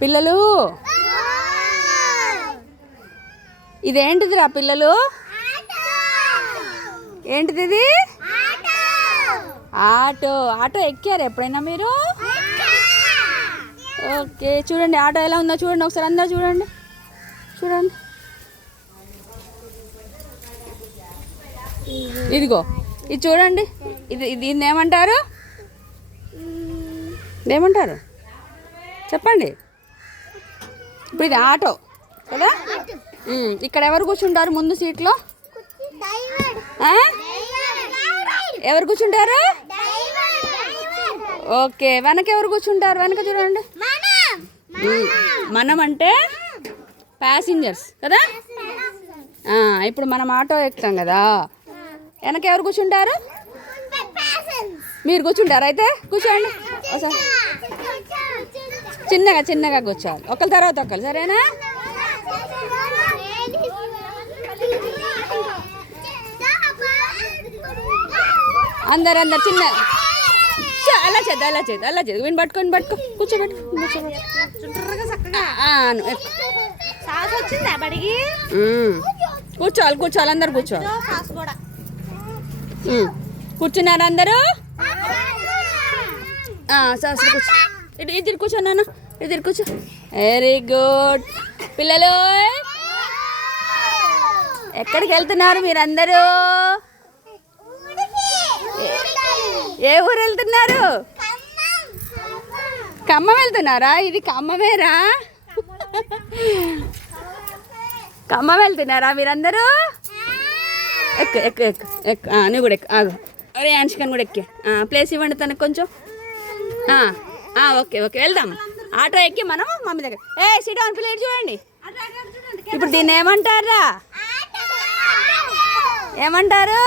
పిల్లలు? ఇదేంటిదిరా పిల్లలు? ఏంటిది ఇది ఆటో. ఆటో ఎక్కారు ఎప్పుడైనా మీరు? ఓకే చూడండి ఆటో ఎలా ఉందో చూడండి ఒకసారి అందరూ చూడండి. చూడండి. ఇదిగో ఇది చూడండి. ఇది ఇది దీన్ని ఏమంటారు? ఏమంటారు? చెప్పండి. ఇప్పుడు ఇది ఆటో కదా? ఇక్కడ ఎవరు కూర్చుంటారు ముందు సీట్లో? ఎవరు కూర్చుంటారు? ఓకే వెనక ఎవరు కూర్చుంటారు? వెనక చూడండి. మనం అంటే ప్యాసింజర్స్ కదా? ఇప్పుడు మనం ఆటో ఎక్కుతాం కదా. వెనక ఎవరు కూర్చుంటారు? మీరు కూర్చుంటారు అయితే? కూర్చోండి. ఒకసారి. చిన్నగా చిన్నగా కూర్చోవాలి. ఒకరి తర్వాత ఒకరు సరేనా? అందరు అందరు చిన్న అలా చేద్దాం అలా చేద్దాం అలా చేద్దాం. వీని పట్టుకొని పట్టుకో. కూర్చోబెట్టు కూర్చోబెట్టు. ఆ, ఆ, అను, ఎక్కు. సాస్ వచ్చిందా బడికి ఉమ్. కూర్చోవాలి కూర్చోవాలి అందరు కూర్చోవాలి. సాస్. కూర్చున్నారు అందరూ? సరే కూర్చో ఇటు ఇద్దరు కూర్చో నాన్న. ఇద్దరు కూర్చో. వెరీ గుడ్ పిల్లలు ఎక్కడికి వెళ్తున్నారు మీరందరూ? ఏ ఊరు వెళ్తున్నారు? ఖమ్మం వెళ్తున్నారా? ఇది ఖమ్మమేరా? ఖమ్మం వెళ్తున్నారా మీరందరూ? ఎక్కు ఎక్కు ఎక్కు ఎక్కు. నువ్వు కూడా ఎక్కు ఆగు. అరే యాన్షికన్ కూడా ఎక్కి. ప్లేస్ ఇవ్వండి తనకు కొంచెం. ఓకే ఓకే వెళ్దాం. ఆటో ఎక్కి మనం మమ్మీ దగ్గర. ఏ సిట్ ఆన్ ప్లేట్ చూడండి. ఇప్పుడు దీన్ని ఏమంటారా ఏమంటారు?